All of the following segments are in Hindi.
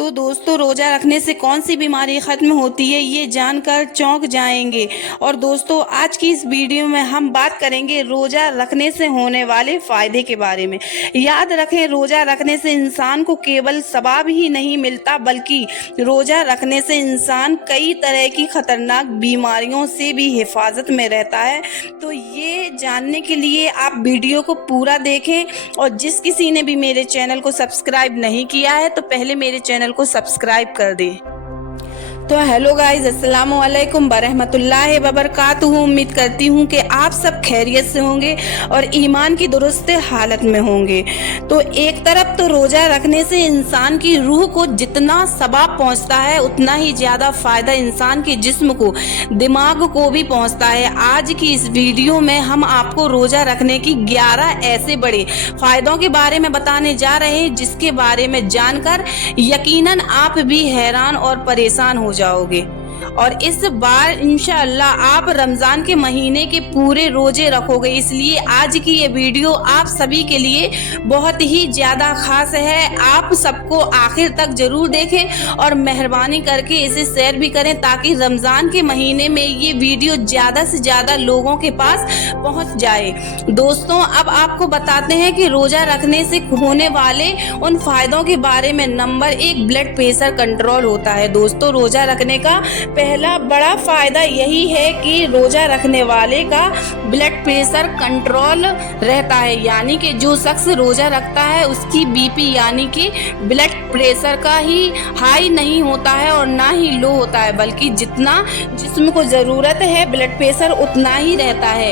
तो दोस्तों, रोज़ा रखने से कौन सी बीमारी ख़त्म होती है ये जानकर चौंक जाएंगे। और दोस्तों, आज की इस वीडियो में हम बात करेंगे रोज़ा रखने से होने वाले फ़ायदे के बारे में। याद रखें, रोज़ा रखने से इंसान को केवल सवाब ही नहीं मिलता, बल्कि रोज़ा रखने से इंसान कई तरह की ख़तरनाक बीमारियों से भी हिफाजत में रहता है। तो ये जानने के लिए आप वीडियो को पूरा देखें, और जिस किसी ने भी मेरे चैनल को सब्सक्राइब नहीं किया है तो पहले मेरे चैनल को सब्सक्राइब कर दे। तो हेलो गाइज, अस्सलाम वालेकुम बरहमतुल्लाहि वबरकातुहू। उम्मीद करती हूँ कि आप सब खैरियत से होंगे और ईमान की दुरुस्त हालत में होंगे। तो एक तरफ तो रोज़ा रखने से इंसान की रूह को जितना सवाब पहुँचता है, उतना ही ज़्यादा फ़ायदा इंसान के जिस्म को, दिमाग को भी पहुँचता है। आज की इस वीडियो में हम आपको रोज़ा रखने की 11 ऐसे बड़े फ़ायदों के बारे में बताने जा रहे हैं, जिसके बारे में जानकर यकीनन आप भी हैरान और परेशान हो जाओगे। और इस बार इंशाअल्लाह आप रमज़ान के महीने के पूरे रोजे रखोगे, इसलिए आज की ये वीडियो आप सभी के लिए बहुत ही ज़्यादा खास है। आप सबको आखिर तक ज़रूर देखें और मेहरबानी करके इसे शेयर भी करें, ताकि रमज़ान के महीने में ये वीडियो ज़्यादा से ज़्यादा लोगों के पास पहुँच जाए। दोस्तों, अब आपको बताते हैं कि रोज़ा रखने से होने वाले उन फ़ायदों के बारे में। नंबर 1, ब्लड प्रेशर कंट्रोल होता है। दोस्तों, रोज़ा रखने का पहला बड़ा फायदा यही है कि रोजा रखने वाले का ब्लड प्रेशर कंट्रोल रहता है, यानी कि जो शख्स रोजा रखता है उसकी बीपी यानी कि ब्लड प्रेशर का ही हाई नहीं होता है और ना ही लो होता है, बल्कि जितना जिस्म को ज़रूरत है ब्लड प्रेशर उतना ही रहता है।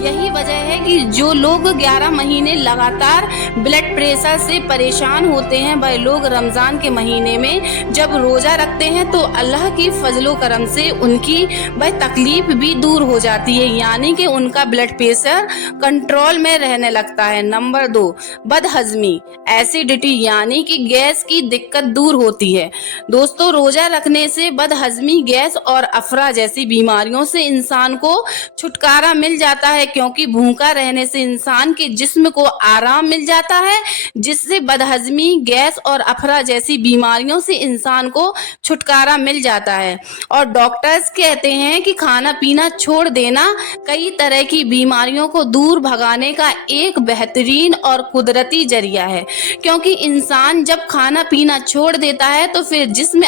यही वजह है कि जो लोग 11 महीने लगातार ब्लड प्रेशर से परेशान होते हैं, वह लोग रमज़ान के महीने में जब रोज़ा रखते हैं तो अल्लाह की फजलो करम से उनकी वह तकलीफ भी दूर हो जाती है, यानी कि उनका ब्लड प्रेशर कंट्रोल में रहने लगता है। नंबर 2, बदहजमी, एसिडिटी यानी कि गैस की दिक्कत दूर होती है। दोस्तों, रोजा रखने से बदहजमी, गैस और अफरा जैसी बीमारियों से इंसान को छुटकारा मिल जाता है, क्योंकि भूखा रहने से इंसान के जिस्म को आराम मिल जाता है, जिससे बदहजमी, गैस और अफरा जैसी बीमारियों से इंसान को छुटकारा मिल जाता है। और डॉक्टर्स कहते हैं कि खाना पीना छोड़ देना कई तरह की बीमारियों को दूर भगाने का एक बेहतरीन और कुदरती जरिया है, क्योंकि इंसान जब खाना पीना छोड़ देता है तो फिर जिस्म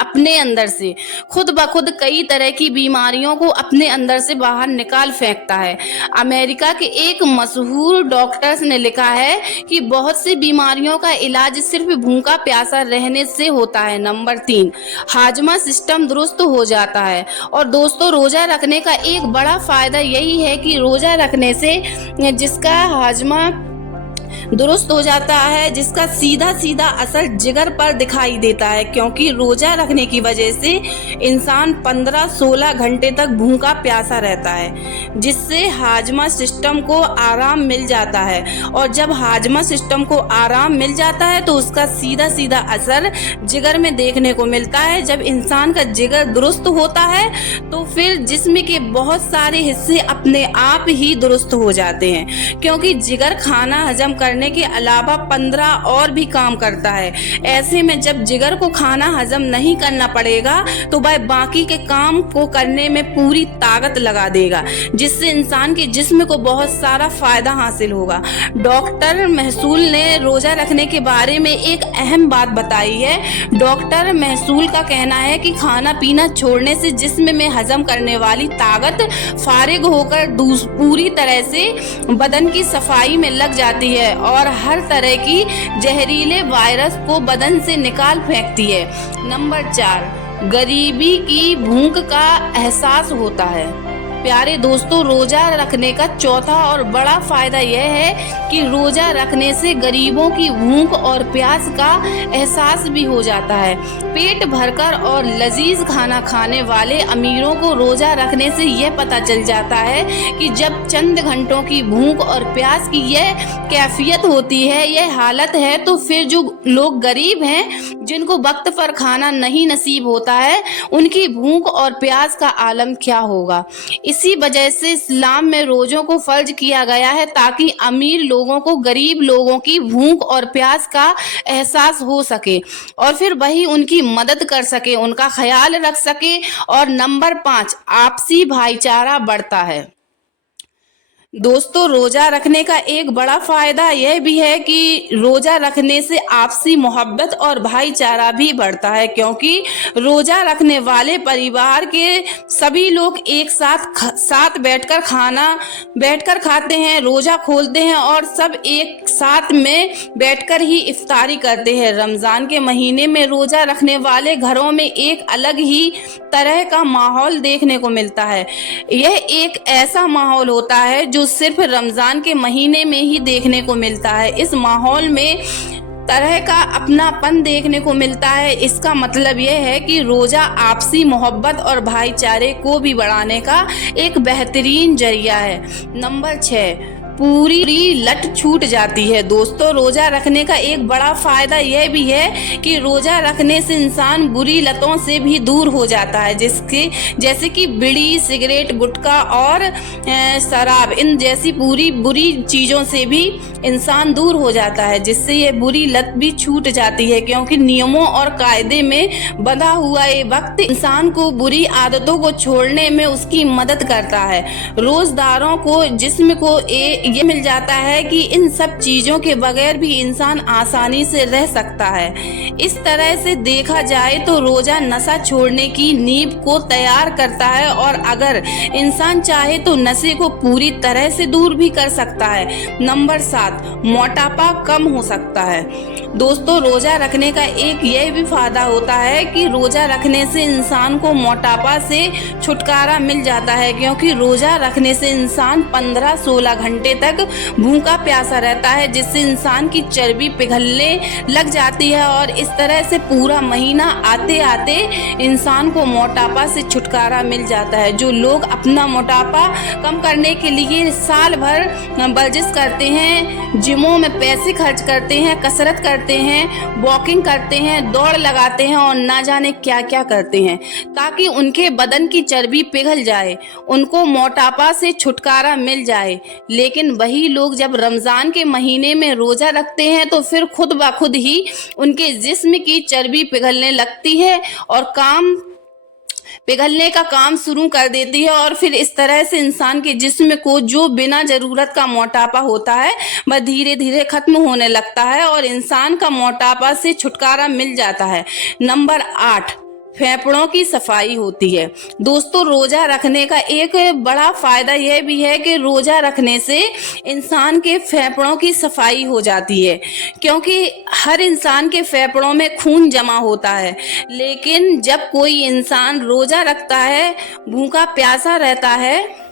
अपने अंदर से खुद ब खुद कई तरह की बीमारियों को अपने अंदर से बाहर निकाल फेंकता है। अमेरिका के एक मशहूर डॉक्टर्स ने लिखा है कि बहुत सी बीमारियों का इलाज सिर्फ भूखा प्यासा रहने से होता है। नंबर 3, हाजमा सिस्टम दुरुस्त हो जाता है। और दोस्तों, रोजा रखने का एक बड़ा फायदा यही है कि रोजा रखने से जिसका हाजमा दुरुस्त हो जाता है, जिसका सीधा सीधा असर जिगर पर दिखाई देता है, क्योंकि रोजा रखने की वजह से इंसान 15-16 घंटे तक भूखा प्यासा रहता है, जिससे हाजमा सिस्टम को आराम मिल जाता है। और जब हाजमा सिस्टम को आराम मिल जाता है तो उसका सीधा सीधा असर जिगर में देखने को मिलता है। जब इंसान का जिगर दुरुस्त होता है तो फिर जिस्म के बहुत सारे हिस्से अपने आप ही दुरुस्त हो जाते हैं, क्योंकि जिगर खाना हजम करने के अलावा 15 और भी काम करता है। ऐसे में जब जिगर को खाना हजम नहीं करना पड़ेगा तो वह बाकी के काम को करने में पूरी ताकत लगा देगा, जिससे इंसान के जिस्म को बहुत सारा फायदा हासिल होगा। डॉक्टर महसूल ने रोजा रखने के बारे में एक अहम बात बताई है। डॉक्टर महसूल का कहना है कि खाना पीना छोड़ने से जिस्म में हजम करने वाली ताकत फारिग होकर पूरी तरह से बदन की सफाई में लग जाती है और हर तरह की जहरीले वायरस को बदन से निकाल फेंकती है। नंबर 4, गरीबी की भूख का एहसास होता है। प्यारे दोस्तों, रोजा रखने का चौथा और बड़ा फायदा यह है कि रोजा रखने से गरीबों की भूख और प्यास का एहसास भी हो जाता है। पेट भरकर और लजीज खाना खाने वाले अमीरों को रोजा रखने से यह पता चल जाता है कि जब चंद घंटों की भूख और प्यास की यह कैफियत होती है, यह हालत है, तो फिर जो लोग गरीब हैं, जिनको वक्त पर खाना नहीं नसीब होता है, उनकी भूख और प्यास का आलम क्या होगा। इसी वजह से इस्लाम में रोजों को फर्ज किया गया है ताकि अमीर लोगों को गरीब लोगों की भूख और प्यास का एहसास हो सके और फिर वही उनकी मदद कर सके, उनका ख्याल रख सके। और नंबर 5, आपसी भाईचारा बढ़ता है। दोस्तों, रोजा रखने का एक बड़ा फायदा यह भी है कि रोजा रखने से आपसी मोहब्बत और भाईचारा भी बढ़ता है, क्योंकि रोजा रखने वाले परिवार के सभी लोग एक साथ बैठकर खाते हैं, रोजा खोलते हैं और सब एक साथ में बैठकर ही इफ्तारी करते हैं। रमजान के महीने में रोजा रखने वाले घरों में एक अलग ही तरह का माहौल देखने को मिलता है। यह एक ऐसा माहौल होता है जो सिर्फ रमजान के महीने में ही देखने को मिलता है। इस माहौल में तरह का अपनापन देखने को मिलता है। इसका मतलब यह है कि रोजा आपसी मोहब्बत और भाईचारे को भी बढ़ाने का एक बेहतरीन जरिया है। नंबर 6, पूरी लत छूट जाती है। दोस्तों, रोजा रखने का एक बड़ा फायदा यह भी है कि रोजा रखने से इंसान बुरी लतों से भी दूर हो जाता है, जैसे कि बीड़ी, सिगरेट, गुटखा और शराब, इन जैसी बुरी चीज़ों से भी इंसान दूर हो जाता है, जिससे ये बुरी लत भी छूट जाती है, क्योंकि नियमों और कायदे में बंधा हुआ ये वक्त इंसान को बुरी आदतों को छोड़ने में उसकी मदद करता है। रोजदारों को जिस्म को ये मिल जाता है कि इन सब चीज़ों के बगैर भी इंसान आसानी से रह सकता है। इस तरह से देखा जाए तो रोज़ा नशा छोड़ने की नींव को तैयार करता है और अगर इंसान चाहे तो नशे को पूरी तरह से दूर भी कर सकता है। नंबर 7, मोटापा कम हो सकता है। दोस्तों, रोज़ा रखने का एक यह भी फायदा होता है कि रोज़ा रखने से इंसान को मोटापा से छुटकारा मिल जाता है, क्योंकि रोज़ा रखने से इंसान 15-16 घंटे तक भूखा प्यासा रहता है, जिससे इंसान की चर्बी पिघलने लग जाती है और इस तरह से पूरा महीना आते आते इंसान को मोटापा से छुटकारा मिल जाता है। जो लोग अपना मोटापा कम करने के लिए साल भर वर्जिश करते हैं, जिमों में पैसे खर्च करते हैं, कसरत करते हैं, वॉकिंग करते हैं, दौड़ लगाते हैं और ना जाने क्या क्या करते हैं ताकि उनके बदन की चर्बी पिघल जाए, उनको मोटापा से छुटकारा मिल जाए, लेकिन वही लोग जब रमज़ान के महीने में रोज़ा रखते हैं तो फिर खुद ब खुद ही उनके जिस्म की चर्बी पिघलने लगती है और पिघलने का काम शुरू कर देती है और फिर इस तरह से इंसान के जिस्म को जो बिना ज़रूरत का मोटापा होता है वह धीरे धीरे खत्म होने लगता है और इंसान का मोटापा से छुटकारा मिल जाता है। नंबर 8, फेफड़ों की सफाई होती है। दोस्तों, रोज़ा रखने का एक बड़ा फ़ायदा यह भी है कि रोज़ा रखने से इंसान के फेफड़ों की सफाई हो जाती है, क्योंकि हर इंसान के फेफड़ों में खून जमा होता है, लेकिन जब कोई इंसान रोज़ा रखता है, भूखा प्यासा रहता है,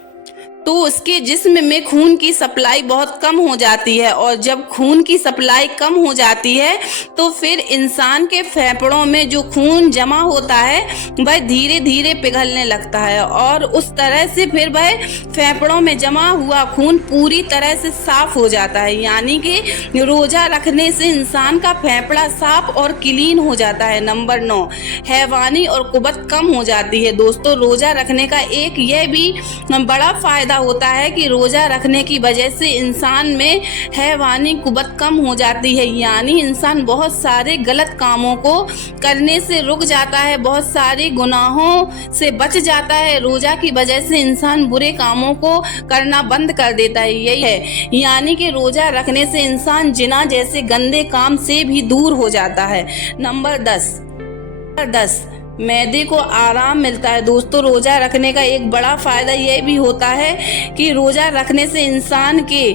तो उसके जिस्म में खून की सप्लाई बहुत कम हो जाती है और जब खून की सप्लाई कम हो जाती है तो फिर इंसान के फेफड़ों में जो खून जमा होता है वह धीरे धीरे पिघलने लगता है और उस तरह से फिर वह फेफड़ों में जमा हुआ खून पूरी तरह से साफ हो जाता है। यानी कि रोज़ा रखने से इंसान का फेफड़ा साफ और क्लीन हो जाता है। नंबर 9, हैवानी और कुबत कम हो जाती है। दोस्तों, रोज़ा रखने का एक यह भी बड़ा फायदा होता है कि रोज़ा रखने की वजह से इंसान में हैवानी कुबत कम हो जाती है, यानी इंसान बहुत सारे गलत कामों को करने से रुक जाता है, बहुत सारे गुनाहों से बच जाता है। रोज़ा की वजह से इंसान बुरे कामों को करना बंद कर देता है। यही है, यानी कि रोज़ा रखने से इंसान जिना जैसे गंदे काम से भी दूर हो जाता है। नंबर 10, मैदे को आराम मिलता है। दोस्तों, रोज़ा रखने का एक बड़ा फ़ायदा यह भी होता है कि रोज़ा रखने से इंसान के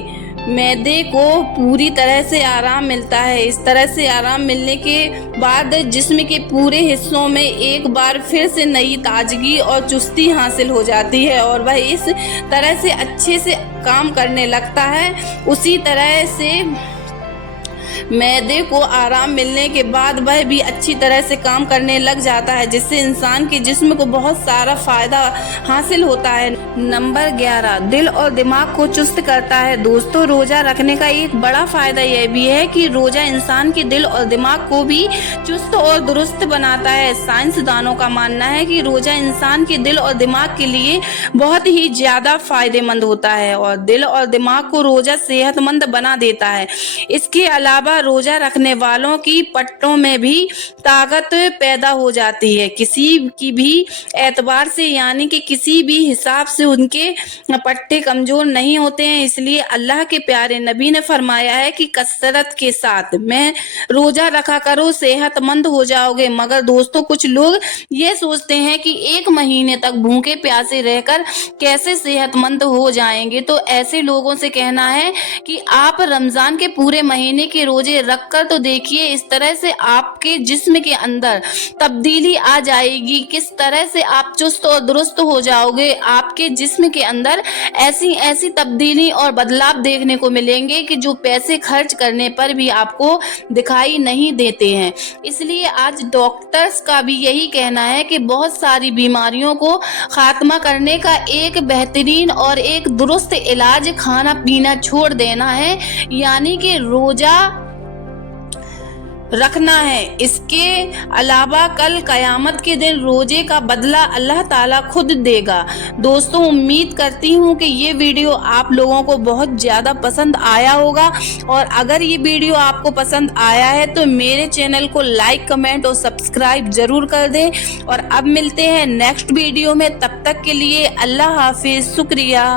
मैदे को पूरी तरह से आराम मिलता है। इस तरह से आराम मिलने के बाद जिस्म के पूरे हिस्सों में एक बार फिर से नई ताजगी और चुस्ती हासिल हो जाती है और वह इस तरह से अच्छे से काम करने लगता है। उसी तरह से मैदे को आराम मिलने के बाद वह भी अच्छी तरह से काम करने लग जाता है, जिससे इंसान के जिस्म को बहुत सारा फायदा हासिल होता है। नंबर 11, दिल और दिमाग को चुस्त करता है। दोस्तों, रोजा रखने का एक बड़ा फायदा यह भी है कि रोजा इंसान के दिल और दिमाग को भी चुस्त और दुरुस्त बनाता है। साइंसदानों का मानना है कि रोजा इंसान के दिल और दिमाग के लिए बहुत ही ज्यादा फायदेमंद होता है और दिल और दिमाग को रोजा सेहतमंद बना देता है। इसके अलावा रोजा रखने वालों की पट्टों में भी ताकत पैदा हो जाती है। किसी की भी एतबार से यानी कि किसी भी हिसाब से उनके पट्टे कमजोर नहीं होते हैं। इसलिए अल्लाह के प्यारे नबी ने फरमाया है कि कसरत के साथ में रोजा रखा करो, सेहतमंद हो जाओगे। मगर दोस्तों, कुछ लोग ये सोचते हैं कि 1 महीने तक भूखे प्यासे रहकर कैसे सेहतमंद हो जाएंगे। तो ऐसे लोगों से कहना है कि आप रमजान के पूरे महीने के रोजे रखकर तो देखिए, इस तरह से आपके जिस्म के अंदर तब्दीली आ जाएगी, किस तरह से आप चुस्त और दुरुस्त हो जाओगे। आपके जिस्म के अंदर ऐसी ऐसी तब्दीली और बदलाव देखने को मिलेंगे कि जो पैसे खर्च करने पर भी आपको दिखाई नहीं देते हैं। इसलिए आज डॉक्टर्स का भी यही कहना है कि बहुत सारी बीमारियों को खात्मा करने का एक बेहतरीन और एक दुरुस्त इलाज खाना पीना छोड़ देना है, यानी कि रोजा रखना है। इसके अलावा कल कयामत के दिन रोजे का बदला अल्लाह ताला खुद देगा। दोस्तों, उम्मीद करती हूँ कि ये वीडियो आप लोगों को बहुत ज़्यादा पसंद आया होगा और अगर ये वीडियो आपको पसंद आया है तो मेरे चैनल को लाइक, कमेंट और सब्सक्राइब जरूर कर दें। और अब मिलते हैं नेक्स्ट वीडियो में, तब तक के लिए अल्लाह हाफिज़, शुक्रिया।